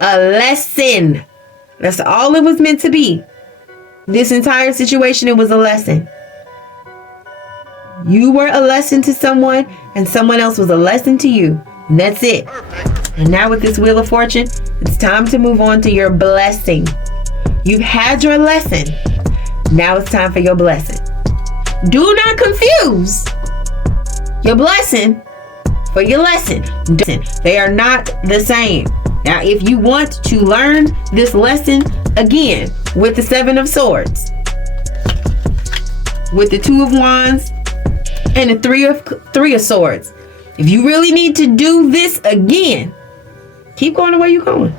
A lesson. That's all it was meant to be. This entire situation, it was a lesson. You were a lesson to someone, and someone else was a lesson to you. And that's it. And now with this Wheel of Fortune, it's time to move on to your blessing. You've had your lesson. Now it's time for your blessing. Do not confuse your blessing for your lesson. They are not the same. Now, if you want to learn this lesson again with the Seven of Swords, with the Two of Wands, and the Three of Swords, if you really need to do this again, keep going the way you're going.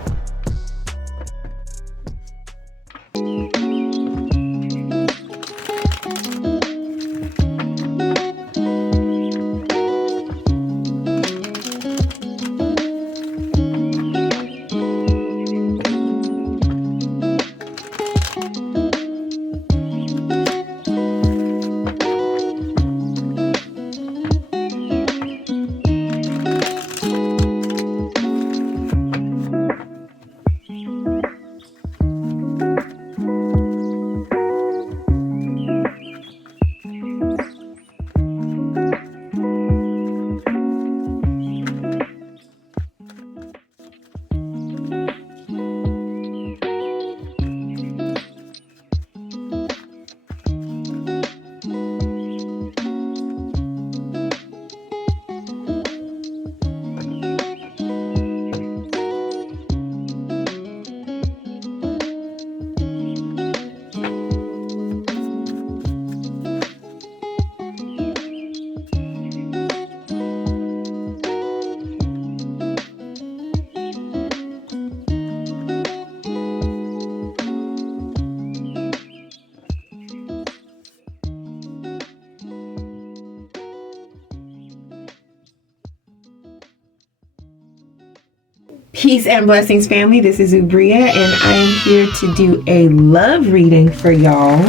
Peace and blessings, family. This is Oubria, and I am here to do a love reading for y'all,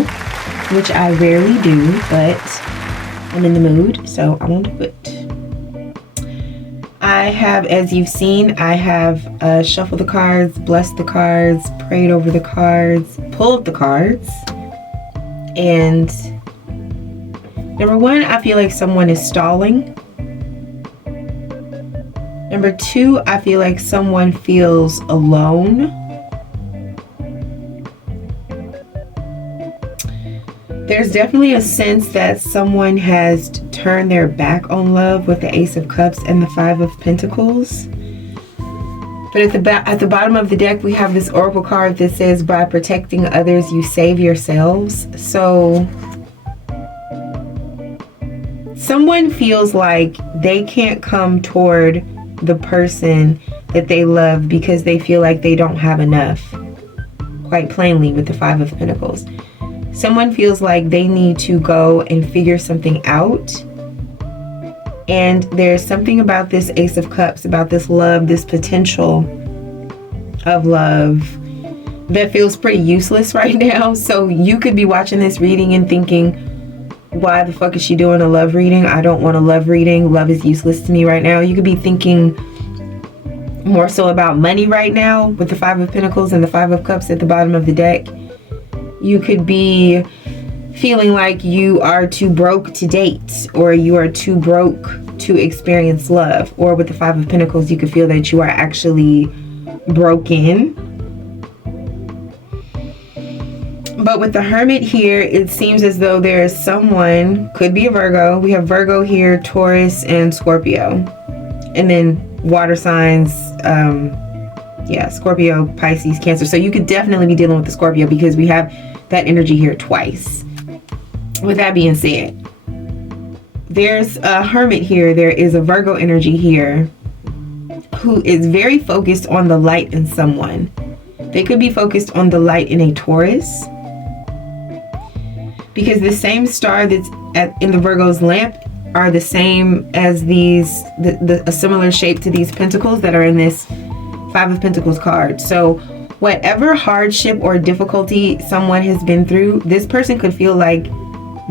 which I rarely do, but I'm in the mood, so I won't do it. I have, as you've seen, I have shuffled the cards, blessed the cards, prayed over the cards, pulled the cards, and number one, I feel like someone is stalling. Number two, I feel like someone feels alone. There's definitely a sense that someone has turned their back on love with the Ace of Cups and the Five of Pentacles. But at the bottom of the deck, we have this Oracle card that says, by protecting others, you save yourselves. So someone feels like they can't come toward the person that they love because they feel like they don't have enough, quite plainly, with the Five of Pentacles. Someone feels like they need to go and figure something out, and there's something about this Ace of Cups, about this love, this potential of love, that feels pretty useless right now. So you could be watching this reading and thinking, why the fuck is she doing a love reading? I don't want a love reading. Love is useless to me right now. You could be thinking more so about money right now with the Five of Pentacles and the Five of Cups at the bottom of the deck. You could be feeling like you are too broke to date, or you are too broke to experience love. Or with the Five of Pentacles, you could feel that you are actually broken. But with the Hermit here, it seems as though there is someone, could be a Virgo. We have Virgo here, Taurus, and Scorpio. And then water signs, Scorpio, Pisces, Cancer. So you could definitely be dealing with the Scorpio because we have that energy here twice. With that being said, there's a Hermit here. There is a Virgo energy here who is very focused on the light in someone. They could be focused on the light in a Taurus, because the same star that's in the Virgo's lamp are the same as these, a similar shape to these pentacles that are in this Five of Pentacles card. So whatever hardship or difficulty someone has been through, this person could feel like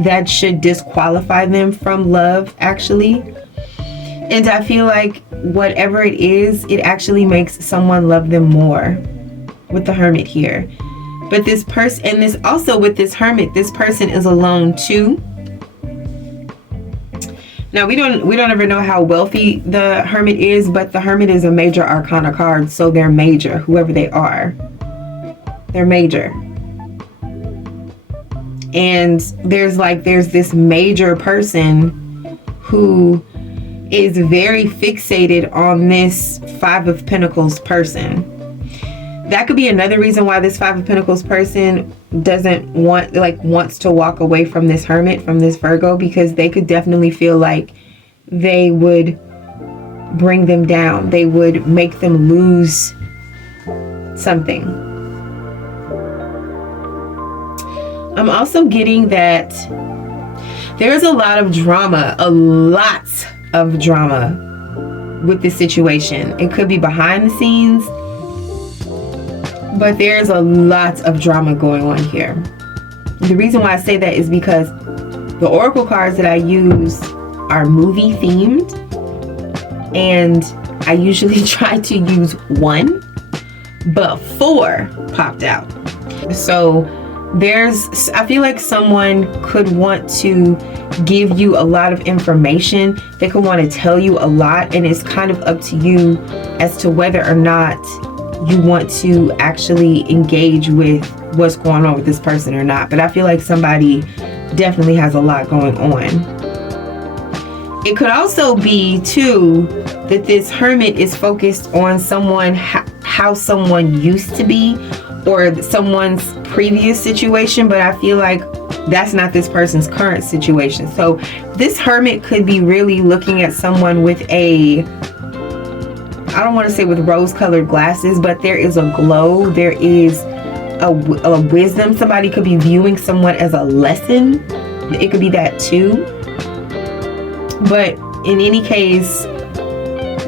that should disqualify them from love, actually. And I feel like whatever it is, it actually makes someone love them more with the Hermit here. But this person, and this also with this Hermit, this person is alone too. Now we don't ever know how wealthy the Hermit is, but the Hermit is a major arcana card, so they're major, whoever they are. They're major. And there's this major person who is very fixated on this Five of Pentacles person. That could be another reason why this Five of Pentacles person wants to walk away from this Hermit, from this Virgo, because they could definitely feel like they would bring them down. They would make them lose something. I'm also getting that there's a lot of drama with this situation. It could be behind the scenes, but there's a lot of drama going on here. The reason why I say that is because the oracle cards that I use are movie themed, and I usually try to use one, but 4 popped out. So I feel like someone could want to give you a lot of information. They could want to tell you a lot, and it's kind of up to you as to whether or not you want to actually engage with what's going on with this person or not. But I feel like somebody definitely has a lot going on. It could also be too that this Hermit is focused on someone, how someone used to be, or someone's previous situation, but I feel like that's not this person's current situation. So this Hermit could be really looking at someone with I don't want to say with rose-colored glasses, but there is a glow. There is a wisdom. Somebody could be viewing someone as a lesson. It could be that too. But in any case,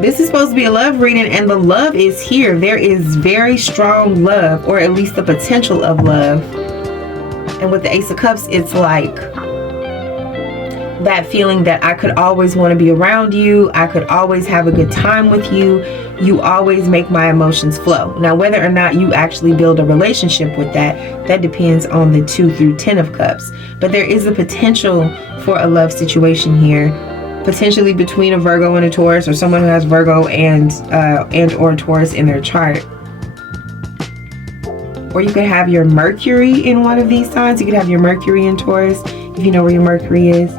this is supposed to be a love reading, and the love is here. There is very strong love, or at least the potential of love. And with the Ace of Cups, it's like that feeling that I could always want to be around you. I could always have a good time with you. You always make my emotions flow. Now, whether or not you actually build a relationship with that depends on the 2 through 10 of Cups. But there is a potential for a love situation here, potentially between a Virgo and a Taurus, or someone who has Virgo and or Taurus in their chart. Or you could have your Mercury in one of these signs. You could have your Mercury in Taurus, if you know where your Mercury is.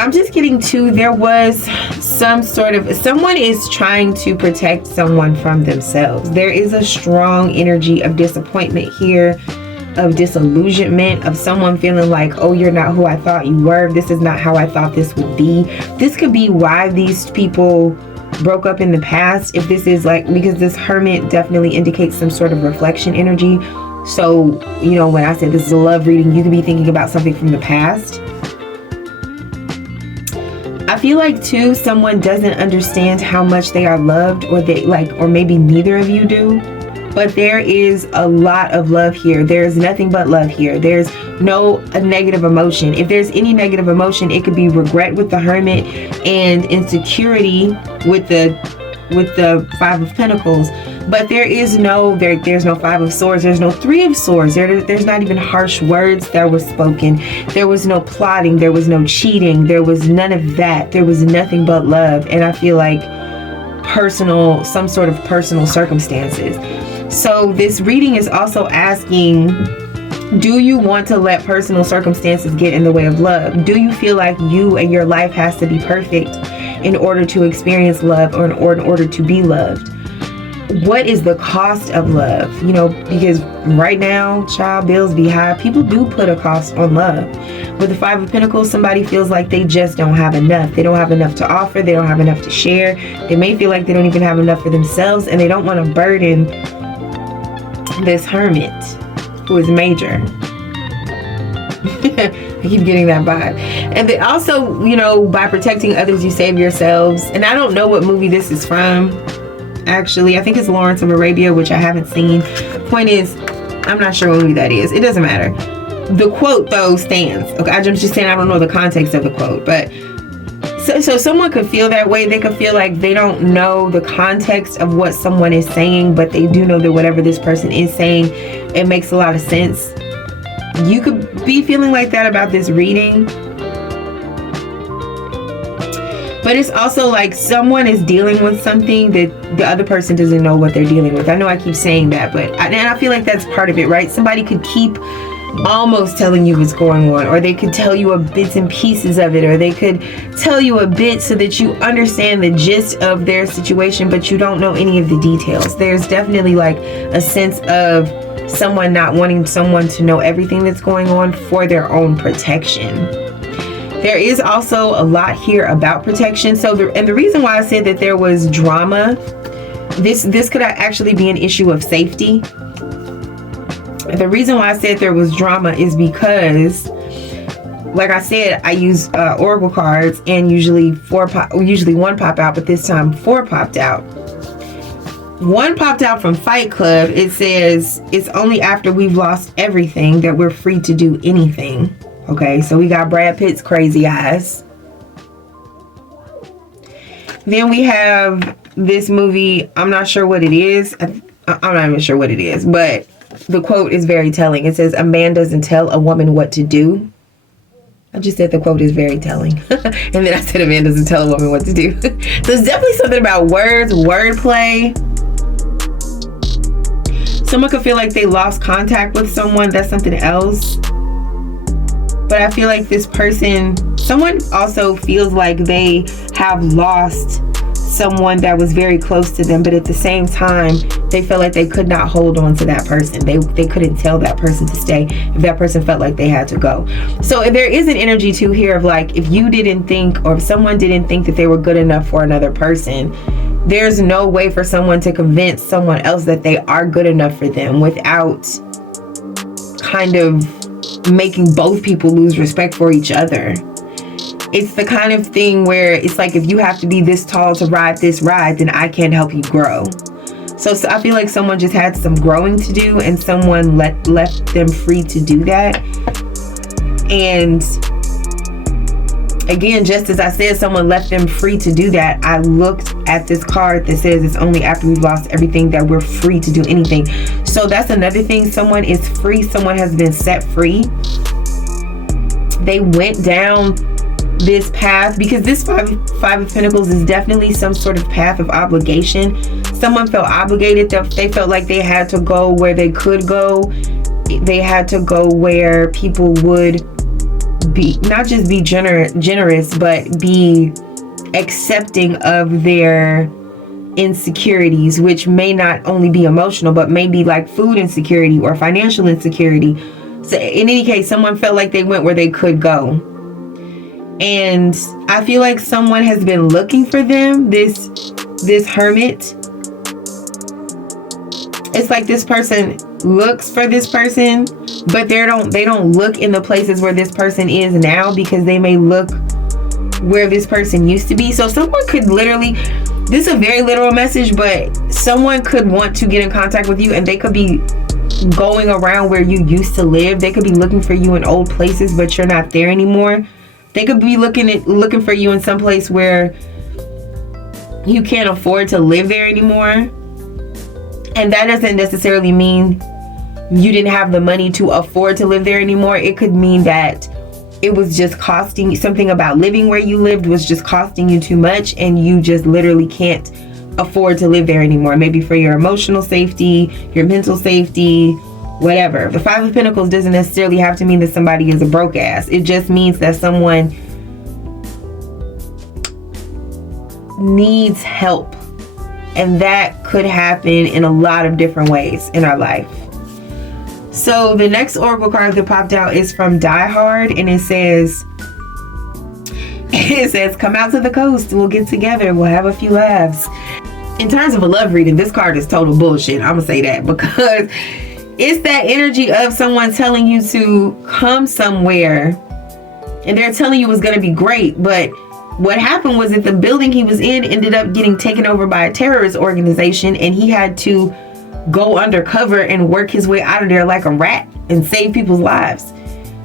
I'm just getting to, there was someone is trying to protect someone from themselves. There is a strong energy of disappointment here, of disillusionment, of someone feeling like, oh, you're not who I thought you were. This is not how I thought this would be. This could be why these people broke up in the past. If this is because this Hermit definitely indicates some sort of reflection energy. So, when I said this is a love reading, you could be thinking about something from the past. I feel like too, someone doesn't understand how much they are loved, or or maybe neither of you do. But there is a lot of love here. There's nothing but love here. There's no negative emotion. If there's any negative emotion, it could be regret with the Hermit and insecurity with the Five of Pentacles. But there's no Five of Swords. There's no Three of Swords. There's not even harsh words that were spoken. There was no plotting. There was no cheating. There was none of that. There was nothing but love. And I feel like some sort of personal circumstances. So this reading is also asking, do you want to let personal circumstances get in the way of love? Do you feel like you and your life has to be perfect in order to experience love, or in order to be loved? What is the cost of love? Because right now, child, bills be high. People do put a cost on love. With the Five of Pentacles, somebody feels like they just don't have enough. They don't have enough to offer. They don't have enough to share. They may feel like they don't even have enough for themselves, and they don't want to burden this Hermit, who is major. I keep getting that vibe. And then also, by protecting others, you save yourselves. And I don't know what movie this is from. Actually, I think it's Lawrence of Arabia, which I haven't seen. Point is, I'm not sure what movie that is. It doesn't matter. the quote though stands. Okay, I'm just saying I don't know the context of the quote, but so someone could feel that way. They could feel like they don't know the context of what someone is saying, but they do know that whatever this person is saying, it makes a lot of sense. You could be feeling like that about this reading. But it's also like someone is dealing with something that the other person doesn't know what they're dealing with. I know I keep saying that, and I feel like that's part of it, right? Somebody could keep almost telling you what's going on, or they could tell you a bits and pieces of it, or they could tell you a bit so that you understand the gist of their situation, but you don't know any of the details. There's definitely like a sense of someone not wanting someone to know everything that's going on for their own protection. There is also a lot here about protection. So the reason why I said that there was drama, this could actually be an issue of safety. The reason why I said there was drama is because, like I said, I use oracle cards, and usually one pop out, but this time 4 popped out. One popped out from Fight Club. It says it's only after we've lost everything that we're free to do anything. Okay, so we got Brad Pitt's crazy eyes. Then we have this movie. I'm not sure what it is. I'm not even sure what it is, but the quote is very telling. It says, "A man doesn't tell a woman what to do." I just said the quote is very telling. And then I said a man doesn't tell a woman what to do. There's definitely something about words, wordplay. Someone could feel like they lost contact with someone. That's something else. But I feel like this person, someone also feels like they have lost someone that was very close to them, but at the same time they felt like they could not hold on to that person. They couldn't tell that person to stay if that person felt like they had to go. So if there is an energy too here of like, if you didn't think, or if someone didn't think that they were good enough for another person, there's no way for someone to convince someone else that they are good enough for them without kind of making both people lose respect for each other. It's the kind of thing where it's like, if you have to be this tall to ride this ride, then I can't help you grow. So I feel like someone just had some growing to do, and someone left them free to do that. And again, just as I said, someone left them free to do that, I looked at this card that says it's only after we've lost everything that we're free to do anything. So that's another thing. Someone is free. Someone has been set free. They went down this path, because this five of Pentacles is definitely some sort of path of obligation. Someone felt obligated. They felt like they had to go where they could go. They had to go where people would be, not just be generous, but be accepting of their insecurities, which may not only be emotional, but maybe like food insecurity or financial insecurity. So in any case, someone felt like they went where they could go. And I feel like someone has been looking for them, this hermit. It's like this person looks for this person, but they don't look in the places where this person is now, because they may look where this person used to be. So someone could literally, this is a very literal message, but someone could want to get in contact with you, and they could be going around where you used to live. They could be looking for you in old places, but you're not there anymore. They could be looking for you in some place where you can't afford to live there anymore. And that doesn't necessarily mean you didn't have the money to afford to live there anymore. It could mean that it was just costing you, something about living where you lived was just costing you too much, and you just literally can't afford to live there anymore. Maybe for your emotional safety, your mental safety, whatever. The Five of Pentacles doesn't necessarily have to mean that somebody is a broke ass. It just means that someone needs help. And that could happen in a lot of different ways in our life. So the next oracle card that popped out is from Die Hard, and it says, come out to the coast, we'll get together, we'll have a few laughs. In terms of a love reading, this card is total bullshit. I'm gonna say that, because it's that energy of someone telling you to come somewhere, and they're telling you it's going to be great. But what happened was that the building he was in ended up getting taken over by a terrorist organization, and he had to go undercover and work his way out of there like a rat and save people's lives.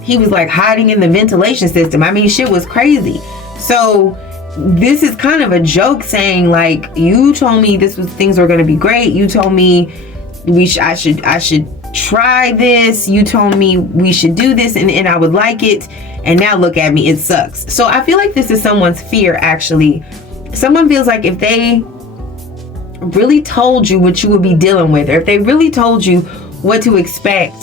he was like hiding in the ventilation system. I mean, shit was crazy. So this is kind of a joke, saying like, you told me things were going to be great. You told me I should try this. You told me we should do this and I would like it. And now look at me, it sucks. So I feel like this is someone's fear, actually. Someone feels like if they really told you what you would be dealing with, or if they really told you what to expect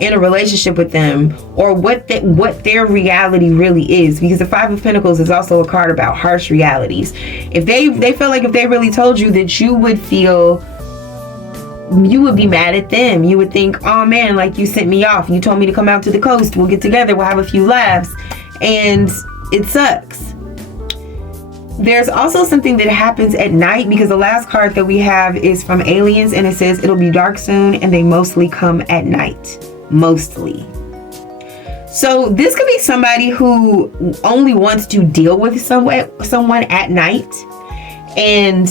in a relationship with them, or what their reality really is, because the Five of Pentacles is also a card about harsh realities. If they feel like if they really told you that, you would be mad at them. You would think, oh man, like, you sent me off. You told me to come out to the coast. We'll get together. We'll have a few laughs. And it sucks. There's also something that happens at night, because the last card that we have is from Aliens, and it says it'll be dark soon and they mostly come at night. Mostly. So this could be somebody who only wants to deal with someone at night, and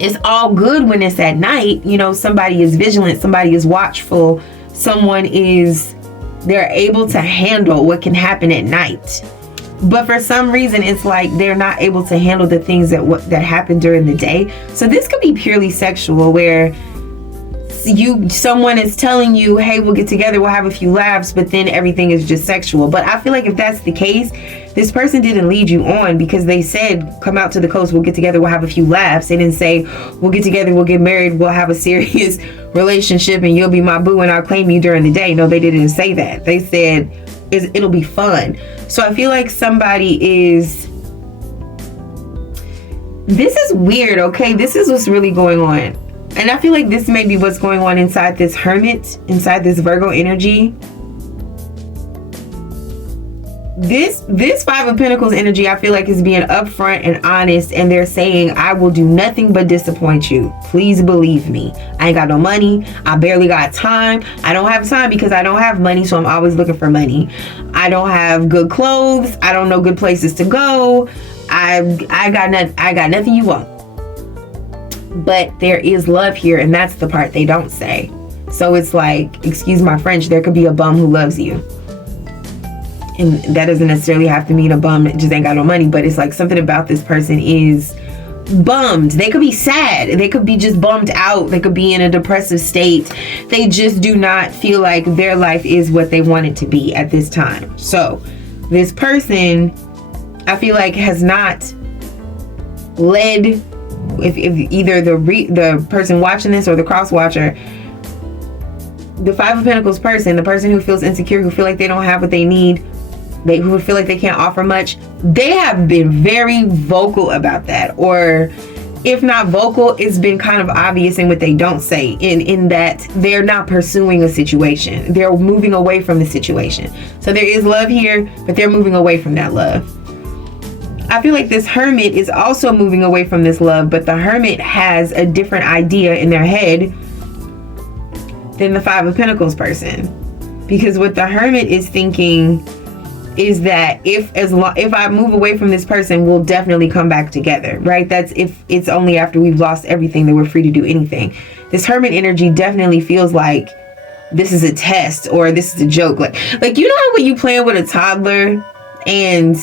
it's all good when it's at night. You know, somebody is vigilant, somebody is watchful, they're able to handle what can happen at night. But for some reason, it's like they're not able to handle the things that happen during the day. So this could be purely sexual, where someone is telling you, hey, we'll get together, we'll have a few laughs, but then everything is just sexual. But I feel like if that's the case, this person didn't lead you on, because they said, come out to the coast, we'll get together, we'll have a few laughs. They didn't say, we'll get together, we'll get married, we'll have a serious relationship and you'll be my boo and I'll claim you during the day. No, they didn't say that. They said it'll be fun. So I feel like this is weird, okay? This is what's really going on. And I feel like this may be what's going on inside this Hermit, inside this Virgo energy. This Five of Pentacles energy, I feel like, is being upfront and honest, and they're saying, I will do nothing but disappoint you. Please believe me. I ain't got no money. I barely got time. I don't have time because I don't have money, so I'm always looking for money. I don't have good clothes. I don't know good places to go. I got nothing you want. But there is love here, and that's the part they don't say. So it's like, excuse my French, there could be a bum who loves you. And that doesn't necessarily have to mean a bum that just ain't got no money, but it's like something about this person is bummed. They could be sad. They could be just bummed out. They could be in a depressive state. They just do not feel like their life is what they want it to be at this time. So this person, I feel like, has not led, if either the person watching this or the cross watcher, the Five of Pentacles person, the person who feels insecure, who feel like they don't have what they need, who feel like they can't offer much, they have been very vocal about that. Or if not vocal, it's been kind of obvious in what they don't say, in that they're not pursuing a situation. They're moving away from the situation. So there is love here, but they're moving away from that love. I feel like this Hermit is also moving away from this love, but the Hermit has a different idea in their head than the Five of Pentacles person. Because what the Hermit is thinking is that if I move away from this person, we'll definitely come back together, right? That's if it's only after we've lost everything that we're free to do anything. This Hermit energy definitely feels like this is a test, or this is a joke. Like you know how when you playing with a toddler and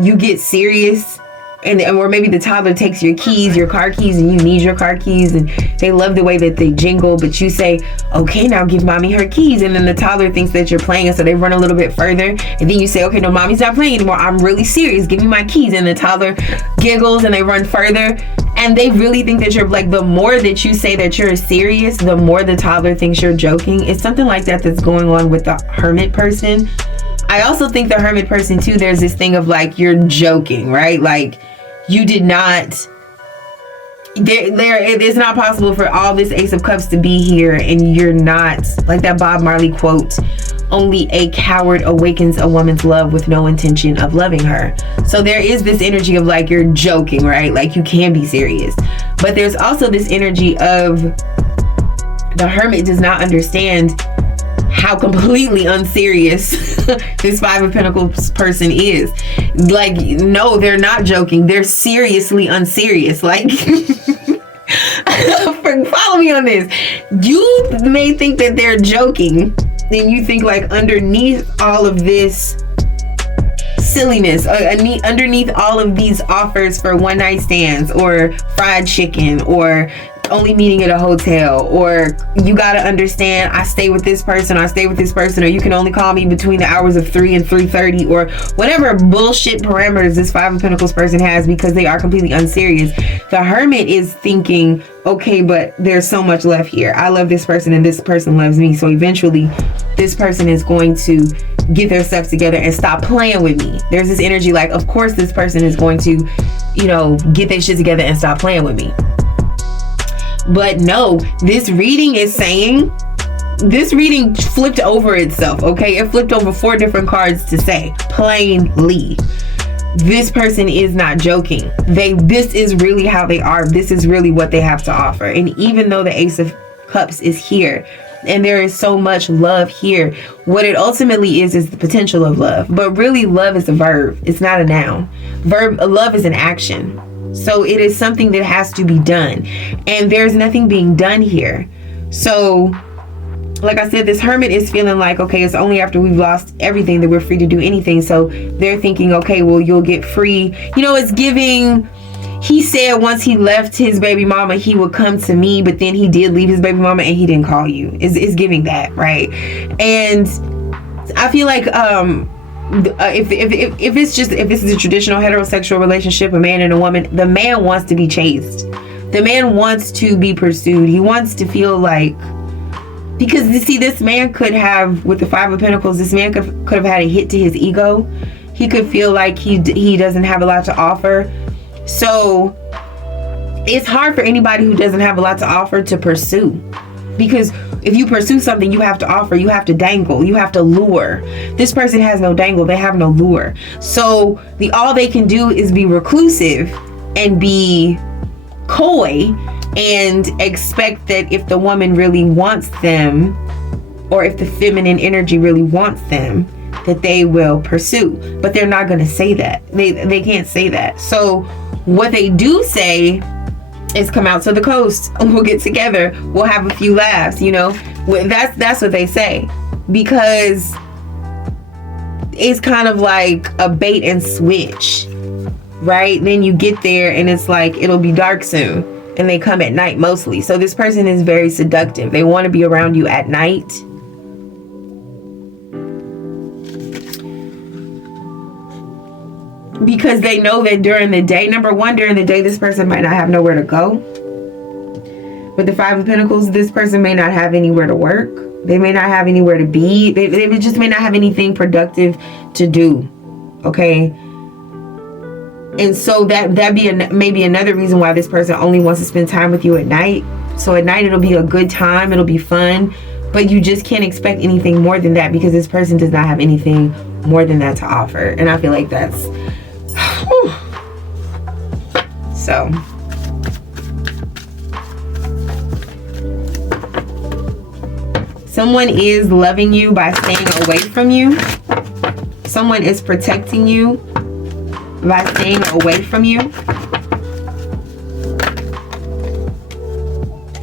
you get serious, or maybe the toddler takes your keys, your car keys, and you need your car keys, and they love the way that they jingle, but you say, okay, now give mommy her keys, and then the toddler thinks that you're playing, and so they run a little bit further, and then you say, okay, no, mommy's not playing anymore, I'm really serious, give me my keys, and the toddler giggles and they run further, and they really think that you're, like, the more that you say that you're serious, the more the toddler thinks you're joking. It's something like that that's going on with the Hermit person. I also think the Hermit person too, there's this thing of like, you're joking, right? Like, you did not, it is not possible for all this Ace of Cups to be here and you're not, like that Bob Marley quote, only a coward awakens a woman's love with no intention of loving her. So there is this energy of like, you're joking, right? Like, you can be serious. But there's also this energy of the Hermit does not understand how completely unserious this Five of Pentacles person is. Like, no, they're not joking. They're seriously unserious. Like, follow me on this. You may think that they're joking, then you think like underneath all of this silliness, underneath all of these offers for one night stands or fried chicken or only meeting at a hotel, or you gotta understand I stay with this person, or I stay with this person, or you can only call me between the hours of 3 and 3:30, or whatever bullshit parameters this Five of Pentacles person has, because they are completely unserious. The Hermit is thinking, okay, but there's so much left here. I love this person and this person loves me, so eventually this person is going to get their stuff together and stop playing with me. There's this energy like, of course this person is going to, get their shit together and stop playing with me. But no, this reading flipped over itself, okay? It flipped over 4 different cards to say, plainly, this person is not joking. This is really how they are. This is really what they have to offer. And even though the Ace of Cups is here, and there is so much love here, what it ultimately is the potential of love. But really, love is a verb. It's not a noun. Love is an action. So it is something that has to be done. And there's nothing being done here. So, like I said, this Hermit is feeling like, okay, it's only after we've lost everything that we're free to do anything. So they're thinking, okay, well, you'll get free. It's giving... He said once he left his baby mama, he would come to me, but then he did leave his baby mama and he didn't call you. It's giving that, right? And I feel like if it's a traditional heterosexual relationship, a man and a woman, the man wants to be chased. The man wants to be pursued. He wants to feel like, because you see, this man could have, with the Five of Pentacles, this man could have had a hit to his ego. He could feel like he doesn't have a lot to offer. So it's hard for anybody who doesn't have a lot to offer to pursue, because if you pursue something, you have to offer, you have to dangle, you have to lure. This person has no dangle, they have no lure. So all they can do is be reclusive and be coy and expect that if the woman really wants them, or if the feminine energy really wants them, that they will pursue. But they're not going to say that. They can't say that. So what they do say is, come out to the coast, we'll get together, we'll have a few laughs, that's what they say, because it's kind of like a bait and switch, right? Then you get there and it's like, it'll be dark soon, and they come at night mostly. So this person is very seductive. They want to be around you at night. Because they know that during the day, during the day, this person might not have nowhere to go. With the Five of Pentacles, this person may not have anywhere to work. They may not have anywhere to be. They just may not have anything productive to do. Okay? And so that'd be maybe another reason why this person only wants to spend time with you at night. So at night, it'll be a good time. It'll be fun. But you just can't expect anything more than that, because this person does not have anything more than that to offer. And I feel like that's... So someone is loving you by staying away from you. Someone is protecting you by staying away from you.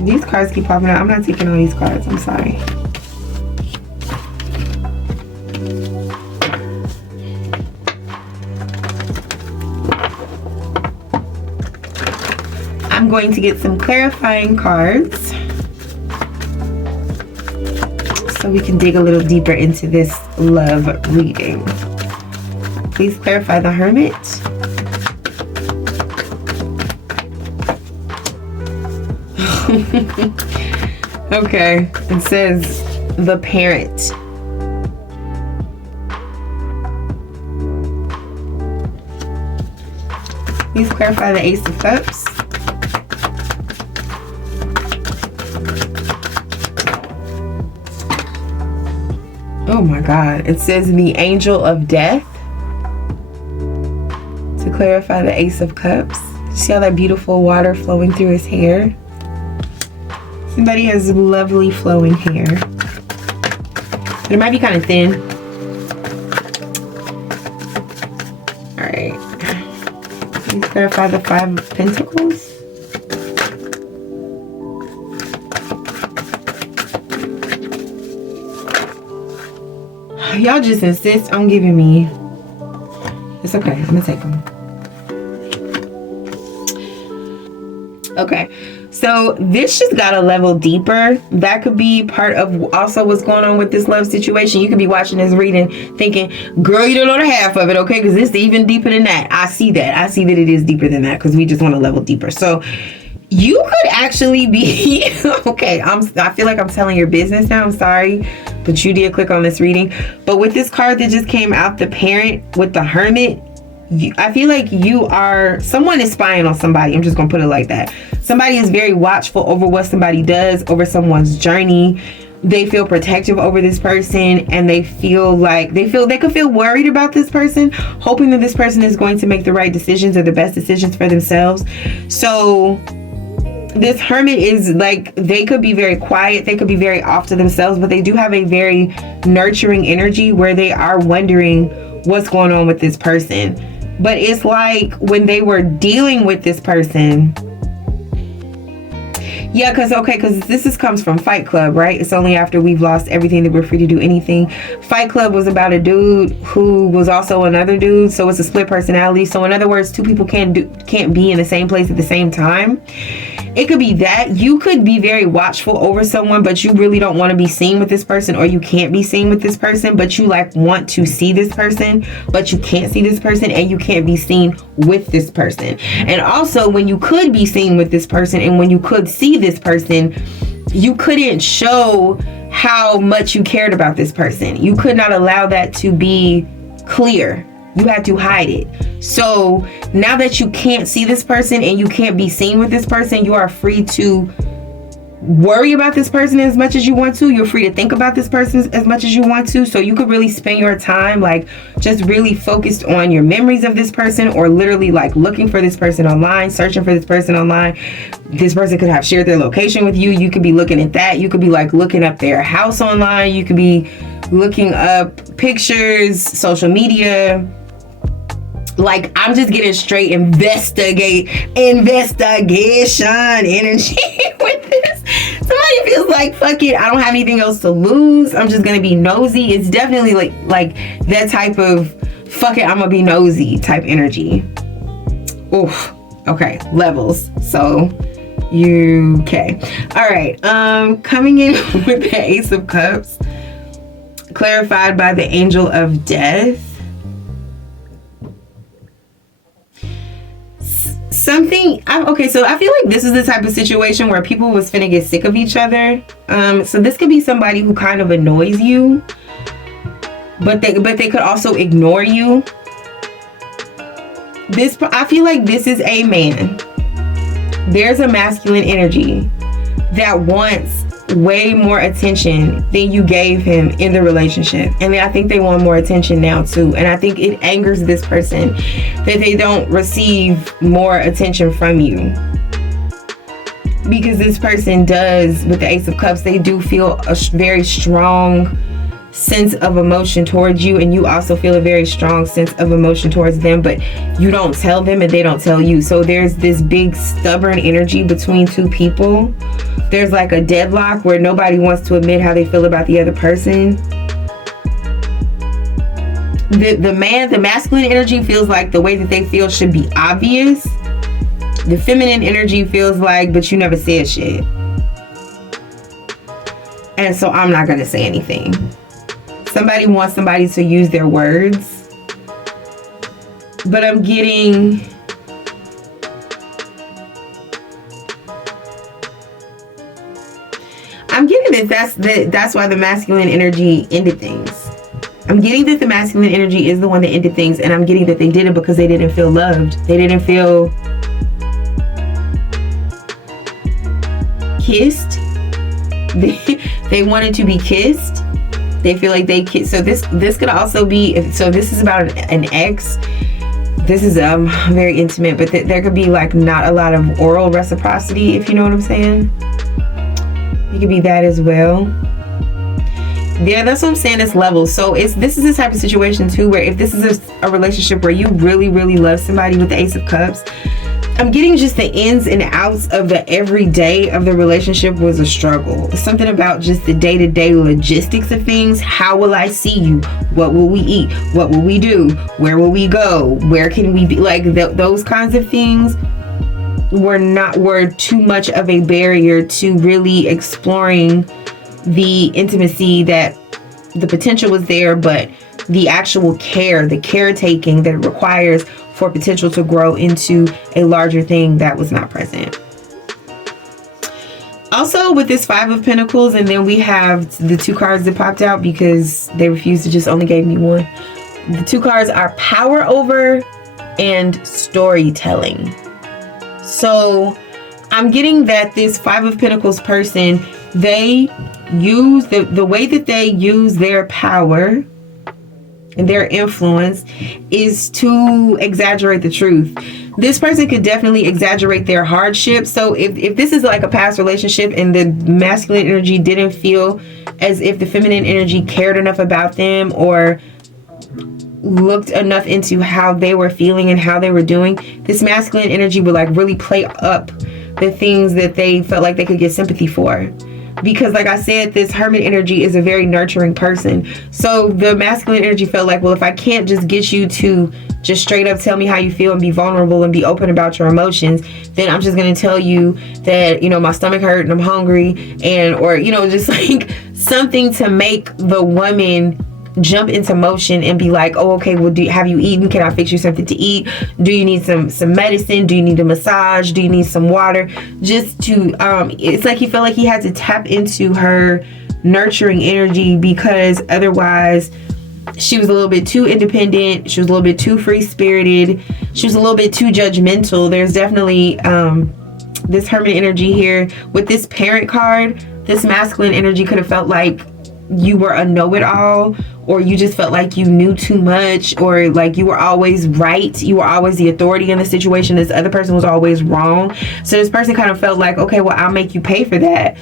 These cards keep popping out. I'm not taking all these cards. I'm sorry. I'm going to get some clarifying cards so we can dig a little deeper into this love reading. Please clarify the Hermit. Okay, it says the Parent. Please clarify the Ace of Cups. Oh my God. It says the Angel of Death. To clarify the Ace of Cups. See all that beautiful water flowing through his hair? Somebody has lovely flowing hair. But it might be kind of thin. Alright. Please clarify the Five of Pentacles. Y'all just insist on giving me. It's okay. I'm gonna take them. Okay. So this just got a level deeper. That could be part of also what's going on with this love situation. You could be watching this reading thinking, girl, you don't know the half of it, okay? Because it's even deeper than that. I see that. I see that it is deeper than that because we just want a level deeper. So you could actually be, okay, I feel like I'm telling your business now. I'm sorry, but you did click on this reading. But with this card that just came out, the Parent with the Hermit, I feel like someone is spying on somebody. I'm just going to put it like that. Somebody is very watchful over what somebody does, over someone's journey. They feel protective over this person, and they could feel worried about this person, hoping that this person is going to make the right decisions or the best decisions for themselves. So this Hermit is like, they could be very quiet. They could be very off to themselves, but they do have a very nurturing energy where they are wondering what's going on with this person. But it's like when they were dealing with this person. Yeah, because this comes from Fight Club, right? It's only after we've lost everything that we're free to do anything. Fight Club was about a dude who was also another dude. So it's a split personality. So in other words, two people can't be in the same place at the same time. It could be that you could be very watchful over someone, but you really don't want to be seen with this person, or you can't be seen with this person, but you like want to see this person, but you can't see this person, and you can't be seen with this person. And also, when you could be seen with this person and when you could see this person, you couldn't show how much you cared about this person. You could not allow that to be clear. You had to hide it. So now that you can't see this person and you can't be seen with this person, you are free to worry about this person as much as you want to. You're free to think about this person as much as you want to. So you could really spend your time like just really focused on your memories of this person, or literally like looking for this person online, searching for this person online. This person could have shared their location with you. You could be looking at that. You could be like looking up their house online. You could be looking up pictures, social media. Like, I'm just getting straight investigation energy with this. Somebody feels like, fuck it, I don't have anything else to lose. I'm just gonna be nosy. It's definitely like that type of fuck it, I'm gonna be nosy type energy. Oof. Okay, levels. So okay. All right. Coming in with the Ace of Cups, clarified by the Angel of Death. So I feel like this is the type of situation where people was finna get sick of each other. So this could be somebody who kind of annoys you, but they could also ignore you. I feel like this is a man. There's a masculine energy that wants way more attention than you gave him in the relationship, and I think they want more attention now too. And I think it angers this person that they don't receive more attention from you, because this person does, with the Ace of Cups, they do feel a very strong sense of emotion towards you, and you also feel a very strong sense of emotion towards them, but you don't tell them and they don't tell you. So there's this big stubborn energy between two people. There's like a deadlock where nobody wants to admit how they feel about the other person. The masculine energy feels like the way that they feel should be obvious. The feminine energy feels like, but you never said shit. And so I'm not gonna say anything. Somebody wants somebody to use their words, but I'm getting that's why the masculine energy ended things. I'm getting that the masculine energy is the one that ended things, and I'm getting that they did it because they didn't feel loved. They didn't feel kissed. They wanted to be kissed. They feel like they kissed. So this could also be, so this is about an ex. This is very intimate, but there could be like not a lot of oral reciprocity, if you know what I'm saying. It could be that as well. Yeah, that's what I'm saying. It's levels. So this is the type of situation too, where if this is a relationship where you really, really love somebody with the Ace of Cups, I'm getting just the ins and outs of the everyday of the relationship was a struggle. Something about just the day-to-day logistics of things. How will I see you? What will we eat? What will we do? Where will we go? Where can we be? Like those kinds of things were too much of a barrier to really exploring the intimacy. That the potential was there, but the actual care, the caretaking that it requires for potential to grow into a larger thing, that was not present. Also, with this Five of Pentacles, and then we have the two cards that popped out because they refused to just only gave me one. The two cards are Power Over and Storytelling. So I'm getting that this Five of Pentacles person, they use the way that they use their power and their influence is to exaggerate the truth. This person could definitely exaggerate their hardship. So if this is like a past relationship and the masculine energy didn't feel as if the feminine energy cared enough about them or looked enough into how they were feeling and how they were doing, this masculine energy would like really play up the things that they felt like they could get sympathy for. Because like I said, this Hermit energy is a very nurturing person. So the masculine energy felt like, well, if I can't just get you to just straight up tell me how you feel and be vulnerable and be open about your emotions, then I'm just going to tell you that, you know, my stomach hurt and I'm hungry, and, or, you know, just like something to make the woman jump into motion and be like, oh, okay, well, have you eaten? Can I fix you something to eat? Do you need some medicine? Do you need a massage? Do you need some water? Just to, it's like he felt like he had to tap into her nurturing energy, because otherwise she was a little bit too independent. She was a little bit too free-spirited. She was a little bit too judgmental. There's definitely this Hermit energy here. With this Parent card, this masculine energy could have felt like you were a know-it-all, or you just felt like you knew too much, or like you were always right. You were always the authority in the situation. This other person was always wrong. So this person kind of felt like, okay, well, I'll make you pay for that.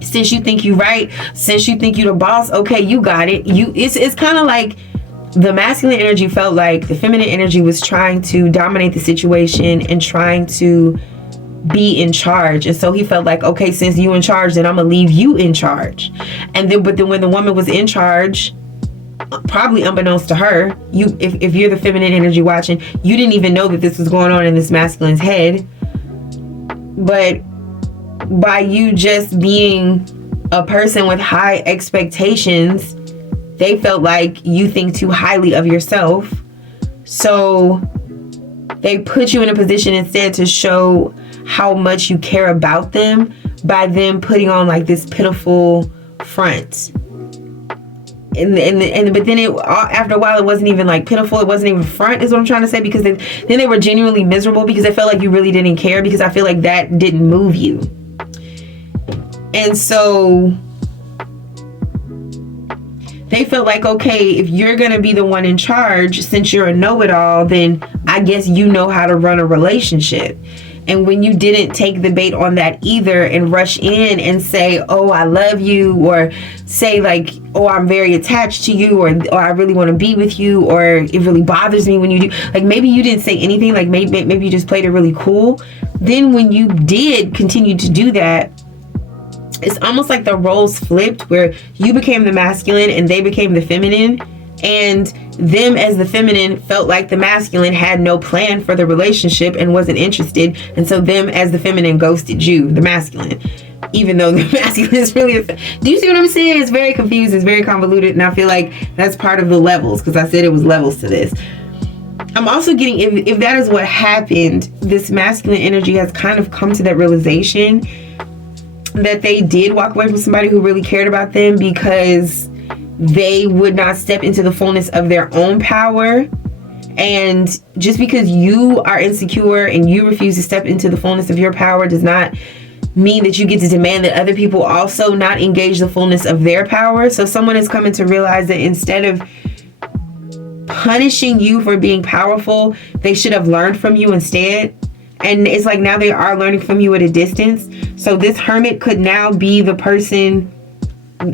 Since you think you're right, since you think you're the boss, okay, you got it. It's kind of like the masculine energy felt like the feminine energy was trying to dominate the situation and trying to be in charge. And so he felt like, okay, since you in charge, then I'm gonna leave you in charge. And then, but then when the woman was in charge, probably unbeknownst to her, if you're the feminine energy watching, you didn't even know that this was going on in this masculine's head. But by you just being a person with high expectations, they felt like you think too highly of yourself. So they put you in a position instead to show how much you care about them by them putting on like this pitiful front. But then after a while, it wasn't even like pitiful. It wasn't even front, is what I'm trying to say, because then they were genuinely miserable because they felt like you really didn't care, because I feel like that didn't move you. And so they felt like, okay, if you're going to be the one in charge, since you're a know-it-all, then I guess you know how to run a relationship. And when you didn't take the bait on that either and rush in and say, oh, I love you, or say like, oh, I'm very attached to you, or I really want to be with you, or it really bothers me when you do, like maybe you didn't say anything, like maybe you just played it really cool. Then when you did continue to do that, it's almost like the roles flipped, where you became the masculine and they became the feminine. And them as the feminine felt like the masculine had no plan for the relationship and wasn't interested. And so them as the feminine ghosted you, the masculine. Even though the masculine is really... Do you see what I'm saying? It's very confused. It's very convoluted. And I feel like that's part of the levels, because I said it was levels to this. I'm also getting, if that is what happened, this masculine energy has kind of come to that realization that they did walk away from somebody who really cared about them because they would not step into the fullness of their own power. And just because you are insecure and you refuse to step into the fullness of your power does not mean that you get to demand that other people also not engage the fullness of their power. So someone is coming to realize that instead of punishing you for being powerful, they should have learned from you instead. And it's like now they are learning from you at a distance. So this hermit could now be the person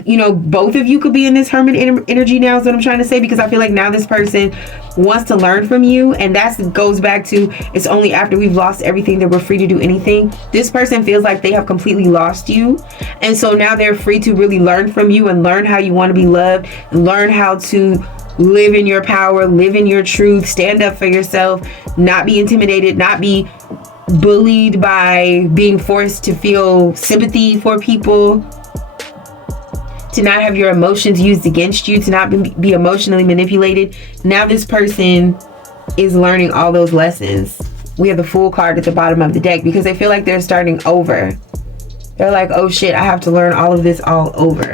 you know, both of you could be in this hermit energy now is what I'm trying to say, because I feel like now this person wants to learn from you, and that goes back to, it's only after we've lost everything that we're free to do anything. This person feels like they have completely lost you, and so now they're free to really learn from you and learn how you want to be loved, and learn how to live in your power, live in your truth, stand up for yourself, not be intimidated, not be bullied by being forced to feel sympathy for people, to not have your emotions used against you, to not be emotionally manipulated. Now this person is learning all those lessons. We have the Fool card at the bottom of the deck because they feel like they're starting over. They're like, oh shit, I have to learn all of this all over.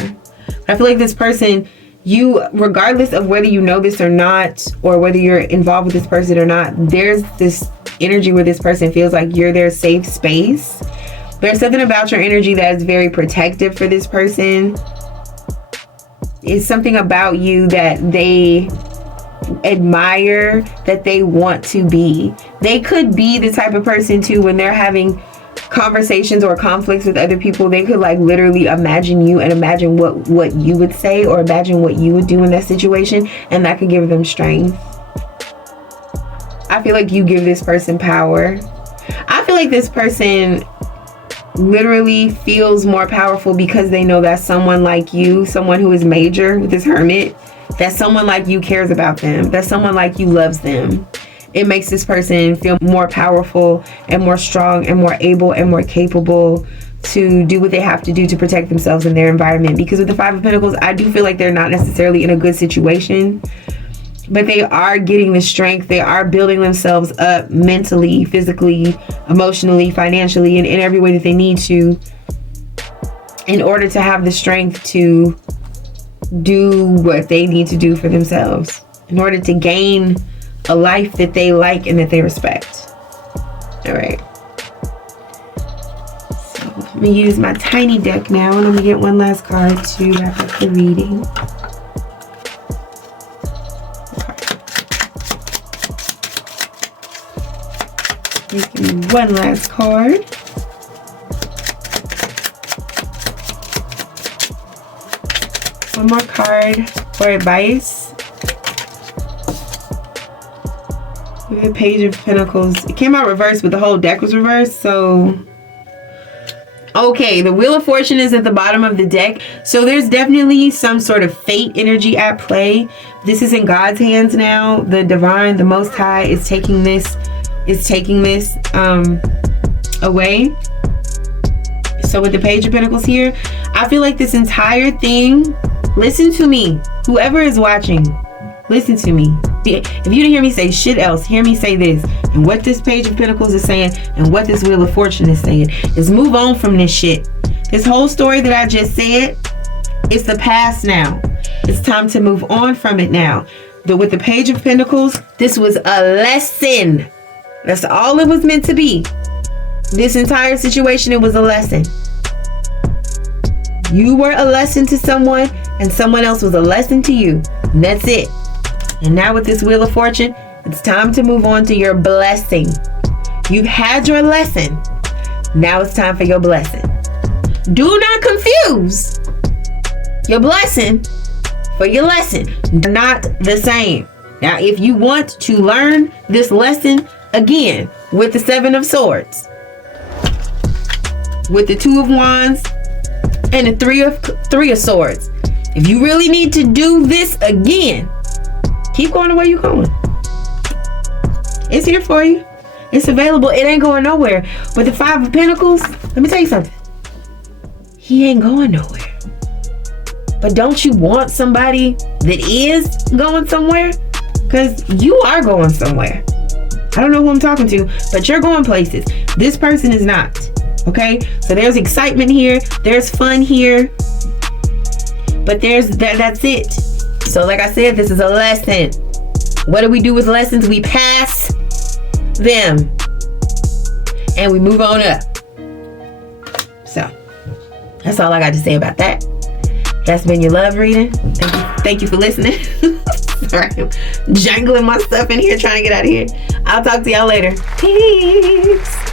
I feel like this person, you, regardless of whether you know this or not, or whether you're involved with this person or not, there's this energy where this person feels like you're their safe space. There's something about your energy that is very protective for this person. It's something about you that they admire, that they want to be. They could be the type of person too, when they're having conversations or conflicts with other people, they could like literally imagine you and imagine what you would say, or imagine what you would do in that situation, and that could give them strength. I feel like you give this person power. I feel like this person literally feels more powerful because they know that someone like you, someone who is major with this hermit, that someone like you cares about them, that someone like you loves them. It makes this person feel more powerful and more strong and more able and more capable to do what they have to do to protect themselves in their environment. Because with the Five of Pentacles, I do feel like they're not necessarily in a good situation, but they are getting the strength. They are building themselves up mentally, physically, emotionally, financially, and in every way that they need to, in order to have the strength to do what they need to do for themselves, in order to gain a life that they like and that they respect. All right. So I'm going to use my tiny deck now, and I'm going to get one last card to wrap up the reading. Give me one last card. One more card for advice. The Page of Pentacles. It came out reversed, but the whole deck was reversed. So, okay, the Wheel of Fortune is at the bottom of the deck. So there's definitely some sort of fate energy at play. This is in God's hands now. The Divine, the Most High, is taking this away. So with the Page of Pentacles here, I feel like this entire thing, listen to me, whoever is watching, listen to me. If you didn't hear me say shit else, hear me say this. And what this Page of Pentacles is saying, and what this Wheel of Fortune is saying, is move on from this shit. This whole story that I just said, it's the past now. It's time to move on from it now. With the Page of Pentacles, this was a lesson. That's all it was meant to be. This entire situation, it was a lesson. You were a lesson to someone, and someone else was a lesson to you. And that's it. And now with this Wheel of Fortune, it's time to move on to your blessing. You've had your lesson. Now it's time for your blessing. Do not confuse your blessing for your lesson. They're not the same. Now, if you want to learn this lesson again with the Seven of Swords, with the Two of Wands, and the Three of Swords, if you really need to do this again, keep going the way you're going. It's here for you. It's available. It ain't going nowhere. But the Five of Pentacles, let me tell you something. He ain't going nowhere. But don't you want somebody that is going somewhere? Because you are going somewhere. I don't know who I'm talking to, but you're going places. This person is not. Okay? So there's excitement here. There's fun here. But that's it. So like I said, this is a lesson. What do we do with lessons? We pass them. And we move on up. So that's all I got to say about that. That's been your love reading. Thank you for listening. Sorry, I'm jangling my stuff in here trying to get out of here. I'll talk to y'all later. Peace.